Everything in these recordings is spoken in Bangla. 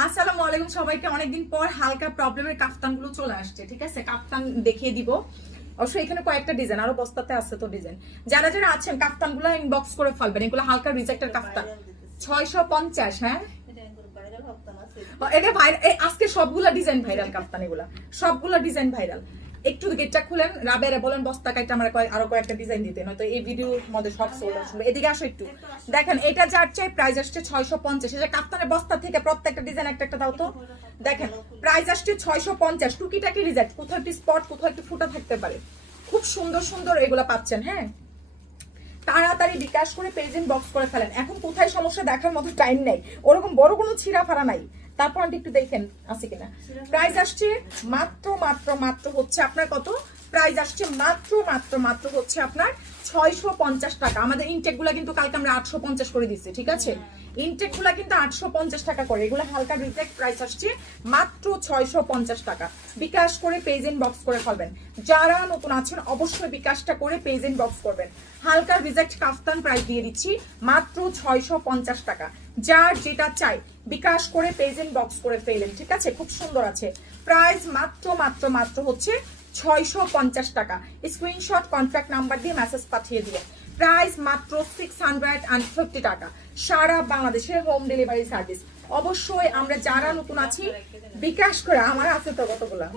আসসালামু আলাইকুম সবাইকে। অনেকদিন পর হালকা প্রবলেমের কাফতানগুলো চলে আসছে ঠিক আছে? কাফতান দেখিয়ে দিব। অবশ্য এখানে কয়েকটা ডিজাইন আরও বস্তাতে আছে তো ডিজাইন। যারা যারা আছেন কাফতানগুলো ইনবক্স করে ফেলবেন। এগুলো হালকা রিজেক্টের কাফতান। ছয়শো পঞ্চাশ হ্যাঁ? এটা ভাইরাল আজকে সবগুলা ডিজাইন ভাইরাল কাফতান এগুলা। সবগুলা ডিজাইন ভাইরাল একটু গেটটা খুলেন রাবেরে বলেন, বস্তা কাইটা আমরা কয়েক- আরও কয়েকটা ডিজাইন দিতে, নয়তো এই ভিডিওর মধ্যে সব সোল্ড আসবে এদিকে আসো একটু। দেখেন, এটা যার চাই প্রাইস আসছে ছয়শো পঞ্চাশ। এটা কাপ্তানের বস্তা থেকে প্রত্যেকটা ডিজাইন একটা একটা দাও তো। দেখেন প্রাইস আসছে ছয়শো পঞ্চাশ। টুকিটাকি রিজেক্ট কোথাও একটু স্পট কোথাও একটু ফুটা থাকতে পারে। খুব সুন্দর সুন্দর এগুলা পাচ্ছেন হ্যাঁ? তাড়াতাড়ি বিকাশ করে পেজেন্ট বক্স করে ফেলেন। এখন কোথায় সমস্যা দেখার মতো টাইম নেই। ওরকম বড় কোনো ছিঁড়া ফাড়া নাই। তারপর আন্টি একটু দেখেন আছে কিনা। প্রাইস আসছে মাত্র মাত্র মাত্র হচ্ছে আপনার কত? প্রাইস আসছে মাত্র মাত্র মাত্র হচ্ছে আপনার ছয়শো পঞ্চাশ টাকা। আমাদের ইনটেকগুলা কিন্তু কালকে আমরা আটশো পঞ্চাশ করে দিচ্ছি ঠিক আছে? ইনটেকগুলা কিন্তু আটশো পঞ্চাশ টাকা করে। এগুলো হালকা রিজেক্ট প্রাইস আসছে মাত্র ছয়শো পঞ্চাশ টাকা। বিকাশ করে পেজেন্ট বক্স করে ফেলবেন। যারা নতুন আছেন অবশ্যই বিকাশটা করে পেজেন্ট বক্স করবেন। হালকা রিজেক্ট কাফতান প্রাইস দিয়ে দিচ্ছি মাত্র ছয়শো পঞ্চাশ টাকা। যার যেটা চাই বিকাশ করে পেজেন্ট বক্স করে ফেলেন, ঠিক আছে? খুব সুন্দর আছে। প্রাইস মাত্র মাত্র মাত্র হচ্ছে ছয়শো পঞ্চাশ টাকা। স্ক্রিনশট কন্ট্যাক্ট নাম্বার দিয়ে মেসেজ পাঠিয়ে দিয়ে প্রাইস মাত্র সিক্স হান্ড্রেড অ্যান্ড ফিফটি টাকা। সারা বাংলাদেশের হোম ডেলিভারি সার্ভিস অবশ্যই আমরা যারা নতুন আছি, বিকাশ করে, আমার আছে তো কতগুলা?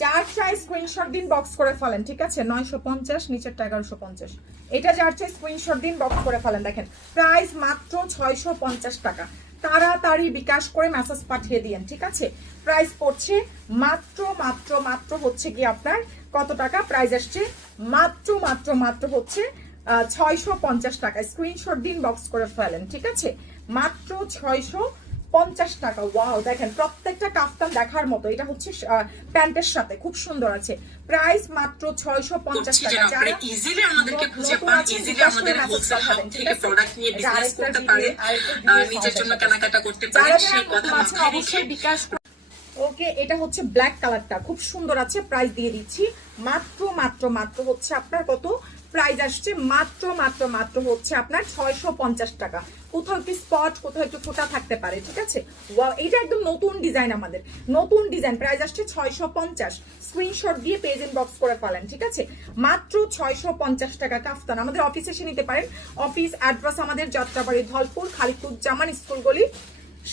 যার চাই স্ক্রিনশট দিন বক্স করে ফেলেন, ঠিক আছে? নয়শো পঞ্চাশ, নিচেরটা এগারোশো পঞ্চাশ। এটা যার চাই স্ক্রিনশট দিন বক্স করে ফেলেন, দেখেন। প্রাইস মাত্র ছয়শো পঞ্চাশ টাকা। তাড়াতাড়ি বিকাশ করে মেসেজ পাঠিয়ে দিয়েন, ঠিক আছে? প্রাইস পড়ছে মাত্র মাত্র মাত্র হচ্ছে কি আপনার কত টাকা? প্রাইস আসছে মাত্র মাত্র মাত্র হচ্ছে ছয়শো পঞ্চাশ টাকা। স্ক্রিনশট দিন বক্স করে ফেলেন, ঠিক আছে? মাত্র ছয়শো পঞ্চাশ টাকা ওয়াও দেখেন প্রত্যেকটা কাফতান দেখার মতো এটা হচ্ছে প্যান্টের সাথে খুব সুন্দর আছে। প্রাইস মাত্র ছয়শো পঞ্চাশ টাকা। যারা ইজিলি আমাদেরকে খুঁজে পান ইজিলি আমাদের হোলসেল হাব থেকে প্রোডাক্ট নিয়ে বিজনেস করতে video নিজের জন্য কেনাকাটা করতে যারা সেই কথা মাথায় রেখে বিকাশ ওকে এটা হচ্ছে ব্ল্যাক কালারটা খুব সুন্দর আছে প্রাইস দিয়ে দিচ্ছি। মাত্র মাত্র মাত্র হচ্ছে আপনার কত? প্রাইস আসছে মাত্র মাত্র মাত্র হচ্ছে আপনার ছয়শো পঞ্চাশ টাকা। কোথাও একটু স্পট, কোথাও একটু ফোটা থাকতে পারে, ঠিক আছে? ওয়াও এটা একদম নতুন ডিজাইন আমাদের। নতুন ডিজাইন প্রাইস আসছে ছয়শো পঞ্চাশ। স্ক্রিনশট দিয়ে পেজ বক্স করে ফেলেন, ঠিক আছে? মাত্র ছয়শো পঞ্চাশ টাকা কাফতান। আমাদের অফিসে এসে নিতে পারেন। অফিস অ্যাড্রেস আমাদের যাত্রাবাড়ি ধলপুর, খালিকুজ্জামান স্কুল গলি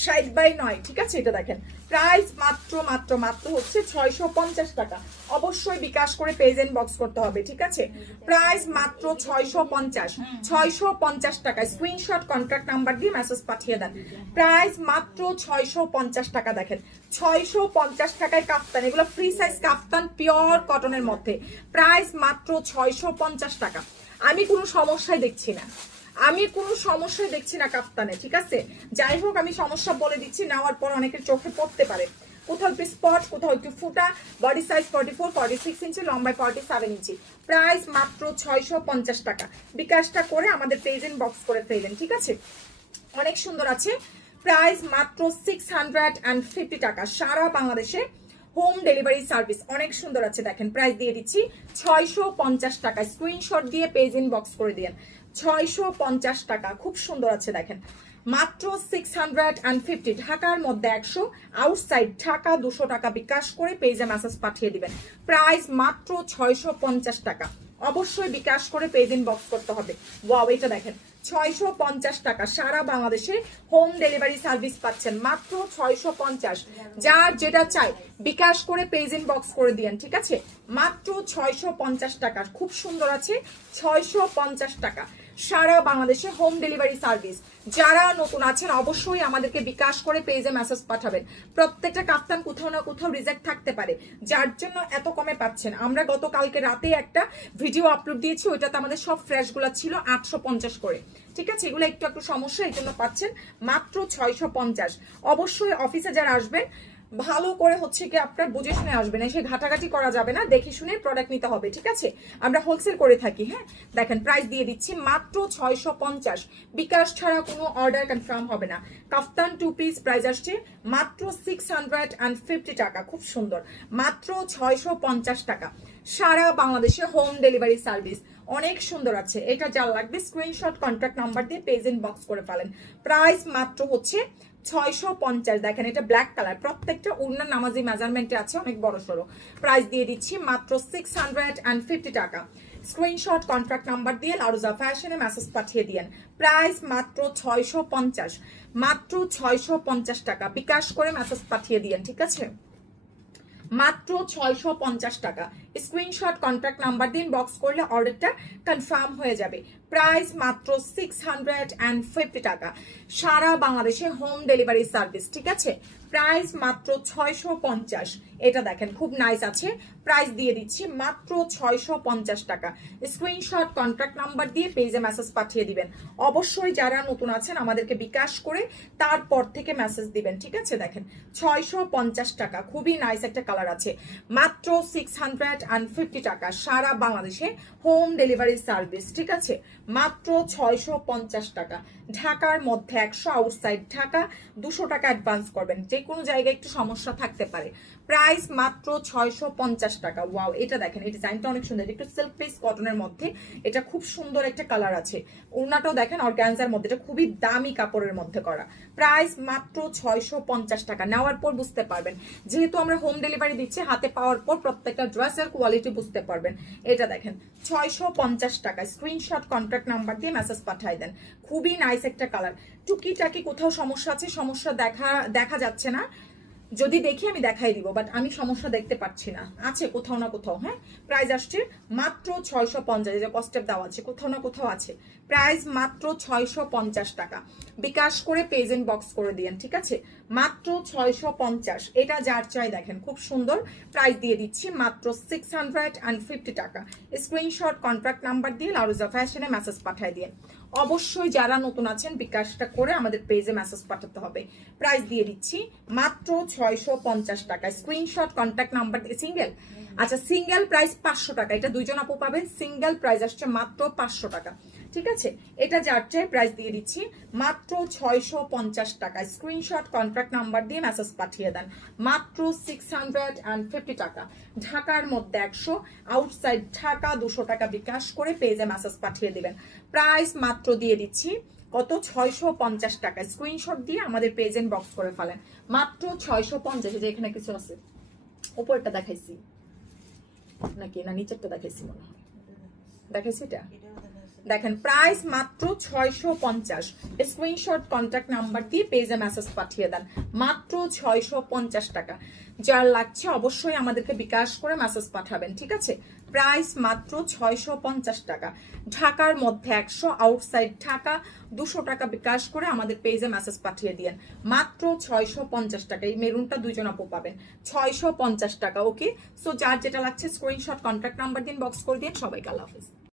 ষাট বাই নয়, ঠিক আছে? এটা দেখেন। প্রাইস মাত্র মাত্র মাত্র হচ্ছে ছয়শো পঞ্চাশ টাকা। অবশ্যই বিকাশ করে পেজেন্ট বক্স করতে হবে, ঠিক আছে? প্রাইস মাত্র ছয়শো পঞ্চাশ। ছয়শো পঞ্চাশ টাকা স্ক্রিনশট কন্ট্যাক্ট নাম্বার দিয়ে মেসেজ পাঠিয়ে দেন। প্রাইস মাত্র ছয়শো পঞ্চাশ টাকা, দেখেন। ছয়শো পঞ্চাশ টাকায় কাফতান এগুলো ফ্রি সাইজ কাফতান পিওর কটনের মধ্যে। প্রাইস মাত্র ছয়শো পঞ্চাশ টাকা। আমি কোনো সমস্যায় দেখছি না। আমি কোনো সমস্যাই দেখছি না কাপ্তানে, ঠিক আছে? যাই হোক, আমি সমস্যা বলে দিচ্ছি, নেওয়ার পর অনেকের চোখে পড়তে পারে। কোথাও একটু স্পট কোথাও একটু ফুটা body size forty four forty six inch লম্বায় ফর্টি সেভেন ইঞ্চি প্রাইস মাত্র ছয়শো পঞ্চাশ টাকা। বিকাশটা করে আমাদের পেজেন্ট বক্স করে ফেলেন ঠিক আছে? অনেক সুন্দর আছে। প্রাইস মাত্র সিক্স হান্ড্রেড অ্যান্ড ফিফটি টাকা। সারা বাংলাদেশে হোম ডেলিভারি সার্ভিস অনেক সুন্দর আছে দেখেন প্রাইস দিয়ে দিচ্ছি। ছয়শো পঞ্চাশ টাকা। স্ক্রিনশট দিয়ে পেজ ইন বক্স করে দিয়েন। ছয়শো পঞ্চাশ টাকা। খুব সুন্দর আছে দেখেন। মাত্র সিক্স হান্ড্রেড অ্যান্ড ফিফটি ঢাকার মধ্যে একশো। আউটসাইড ঢাকা দুশো টাকা বিকাশ করে পেজে মেসেজ পাঠিয়ে দিবেন। প্রাইস মাত্র ছয়শো পঞ্চাশ টাকা। অবশ্যই বিকাশ করে পেজ ইন বক্স করতে হবে। ওয়াও এটা দেখেন। ছয়শো পঞ্চাশ টাকা। সারা বাংলাদেশে হোম ডেলিভারি সার্ভিস পাচ্ছেন। মাত্র ছয়শো পঞ্চাশ। যার যেটা চাই, বিকাশ করে পেজিন বক্স করে দিয়েন, ঠিক আছে? মাত্র ছয়শো পঞ্চাশ টাকা খুব সুন্দর আছে, ছয়শো পঞ্চাশ টাকা। সারা বাংলাদেশে হোম ডেলিভারি সার্ভিস যারা নতুন আছেন, অবশ্যই আমাদেরকে বিকাশ করে পেজে মেসেজ পাঠাবেন। প্রত্যেকটা কাপ্তান কোথাও না কোথাও রিজেক্ট থাকতে পারে। যার জন্য এত কমে পাচ্ছেন। আমরা গতকালকে রাতে একটা ভিডিও আপলোড দিয়েছি, ওইটাতে আমাদের সব ফ্রেশগুলা ছিল আটশো পঞ্চাশ করে। ঠিক আছে? এগুলো একটু একটু সমস্যা, এই জন্য পাচ্ছেন মাত্র ছয়শো পঞ্চাশ। অবশ্যই অফিসে যারা আসবেন ভালো করে হচ্ছে কি আপনার বুঝে শুনে আসবেন এসে ঘাটাঘাটি করা যাবে না, দেখে শুনে প্রোডাক্ট নিতে হবে, ঠিক আছে? আমরা হোলসেল করে থাকি হ্যাঁ? দেখেন প্রাইস দিয়ে দিচ্ছি মাত্র ছয়শো পঞ্চাশ। বিকাশ ছাড়া কোনো অর্ডার কনফার্ম হবে না। কাফতান টু পিস প্রাইস আসছে মাত্র সিক্স হান্ড্রেড অ্যান্ড ফিফটি টাকা, খুব সুন্দর। মাত্র ছয়শো পঞ্চাশ টাকা। সারা বাংলাদেশে হোম ডেলিভারি সার্ভিস অনেক সুন্দর আছে। এটা যা লাগবে স্ক্রিনশট কন্ট্যাক্ট নাম্বার দিয়ে পেজ ইন বক্স করে ফেলেন। প্রাইস মাত্র হচ্ছে ছয়শো পঞ্চাশ, দেখেন এটা ব্ল্যাক কালার প্রত্যেকটা উন্না নামাজি মেজারমেন্টে আছে, অনেক বড় সড়ো। প্রাইস দিয়ে দিচ্ছি মাত্র সিক্স হান্ড্রেড অ্যান্ড ফিফটি টাকা। স্ক্রিনশট কন্ট্রাক্ট নাম্বার দিয়ে লারুজা ফ্যাশনে মেসেজ পাঠিয়ে দিয়েন। প্রাইস মাত্র ছয়শো পঞ্চাশ, মাত্র ছয়শো পঞ্চাশ টাকা। বিকাশ করে মেসেজ পাঠিয়ে দিয়েন, ঠিক আছে? মাত্র ছয়শো পঞ্চাশ টাকা। স্ক্রিনশট কন্ট্যাক্ট নাম্বার দিন বক্স করলে অর্ডারটা কনফার্ম হয়ে যাবে। প্রাইস মাত্র সিক্স হান্ড্রেড অ্যান্ড ফিফটি টাকা। সারা বাংলাদেশে হোম ডেলিভারি সার্ভিস ঠিক আছে? প্রাইস মাত্র ছয়শো পঞ্চাশ। এটা দেখেন, খুব নাইস আছে। প্রাইস দিয়ে দিচ্ছি মাত্র ছয়শো পঞ্চাশ টাকা। স্ক্রিনশট কন্ট্যাক্ট নাম্বার দিয়ে পেজে মেসেজ পাঠিয়ে দিবেন। অবশ্যই যারা নতুন আছেন, আমাদেরকে বিকাশ করে তারপর থেকে মেসেজ দিবেন, ঠিক আছে? দেখেন, ছয়শো পঞ্চাশ টাকা। খুবই নাইস একটা কালার আছে। মাত্র সিক্স হান্ড্রেড অ্যান্ড ফিফটি টাকা সারা বাংলাদেশে হোম ডেলিভারি সার্ভিস ঠিক আছে? মাত্র ছয়শো পঞ্চাশ টাকা। ঢাকার মধ্যে একশো আউটসাইড ঢাকা। দুশো টাকা অ্যাডভান্স করবেন। যে কোনো জায়গায় একটু সমস্যা থাকতে পারে। প্রাইস মাত্র ছয়শো পঞ্চাশ টাকা। ওয়াও, এটা দেখেন, এই ডিজাইনটা অনেক সুন্দর। একটু সিল্ক পিস কটনের মধ্যে এটা খুব সুন্দর একটা কালার আছে। ওড়নাটাও দেখেন অর্গ্যানজার মধ্যে, এটা খুবই দামি কাপড়ের মধ্যে করা। প্রাইস মাত্র ছয়শো পঞ্চাশ টাকা। নেওয়ার পর বুঝতে পারবেন। যেহেতু আমরা হোম ডেলিভারি দিচ্ছি, হাতে পাওয়ার পর প্রত্যেকটা ড্রেসের কোয়ালিটি বুঝতে পারবেন। এটা দেখেন, ছয়শো পঞ্চাশ টাকা। স্ক্রিনশট কন্ট্যাক্ট নাম্বার দিয়ে মেসেজ পাঠাই দেন। খুবই নাইস একটা কালার টুকিটাকি কোথাও সমস্যা আছে? সমস্যা দেখা দেখা যাচ্ছে না। যদি দেখি আমি দেখাই দিব বাট আমি সমস্যা দেখতে পাচ্ছি না। আছে কোথাও না কোথাও হ্যাঁ? প্রাইস আসছে মাত্র ছয়শো পঞ্চাশ যে কস্টেপ দেওয়া আছে, কোথাও না কোথাও আছে। প্রাইস মাত্র ছয়শো পঞ্চাশ টাকা। বিকাশ করে পেজেন্ট বক্স করে দিয়েন, ঠিক আছে? মাত্র ছয়শো পঞ্চাশ, এটা যার চাই দেখেন, খুব সুন্দর। প্রাইস দিয়ে দিচ্ছি মাত্র সিক্স হান্ড্রেড অ্যান্ড ফিফটি টাকা। স্ক্রিনশট কন্ট্রাক্ট নাম্বার দিয়ে লারুজা ফ্যাশনে মেসেজ পাঠিয়ে দিন অবশ্যই যারা নতুন আছেন বিকাশটা করে আমাদের পেজে মেসেজ পাঠাতে হবে। প্রাইস দিয়ে দিচ্ছি মাত্র ছয়শো পঞ্চাশ টাকা স্ক্রিনশট কন্ট্যাক্ট নাম্বার সিঙ্গেল আচ্ছা সিঙ্গেল প্রাইস পাঁচশো টাকা। এটা দুইজন আপু পাবেন। সিঙ্গেল প্রাইস আসছে মাত্র পাঁচশো টাকা। ঠিক আছে? এটা যার চেয়ে প্রাইস দিয়ে দিচ্ছি। মাত্র ছয়শো পঞ্চাশ টাকা। স্ক্রিনশট কন্ট্রাক্ট নাম্বার দিয়ে মেসেজ পাঠিয়ে দেন। মাত্র সিক্স হান্ড্রেড অ্যান্ড ফিফটি টাকা। ঢাকার মধ্যে একশো আউটসাইড ঢাকা দুশো টাকা বিকাশ করে পেজে মেসেজ পাঠিয়ে দিবেন। প্রাইস মাত্র দিয়ে দিচ্ছি কত? ছয়শো পঞ্চাশ টাকা। স্ক্রিনশট দিয়ে আমাদের পেজেন বক্স করে ফেলেন। মাত্র ছয়শো পঞ্চাশ যে এখানে কিছু আছে। উপরটা দেখাইছি। নাকি না নিচেরটা দেখাইছি মনে হয়? দেখাইছি এটা দেখেন প্রাইস মাত্র ছয়শো পঞ্চাশ। স্ক্রিনশট কন্ট্যাক্ট নাম্বার দিয়ে পেজে মেসেজ পাঠিয়ে দেন। মাত্র ছয়শো পঞ্চাশ টাকা। যার লাগছে অবশ্যই আমাদেরকে বিকাশ করে মেসেজ পাঠাবেন, ঠিক আছে? প্রাইস মাত্র ছয়শো পঞ্চাশ টাকা। ঢাকার মধ্যে একশো আউটসাইড ঢাকা দুশো টাকা বিকাশ করে আমাদের পেজে মেসেজ পাঠিয়ে দিয়েন। মাত্র ছয়শো পঞ্চাশ টাকা। এই মেরুনটা দুইজন আপু পাবেন। ছয়শো পঞ্চাশ টাকা ওকে সো যার যেটা লাগছে স্ক্রিনশট কন্ট্যাক্ট নাম্বার দিন বক্স করে দিন সবাইকে আল্লাহ হাফিজ।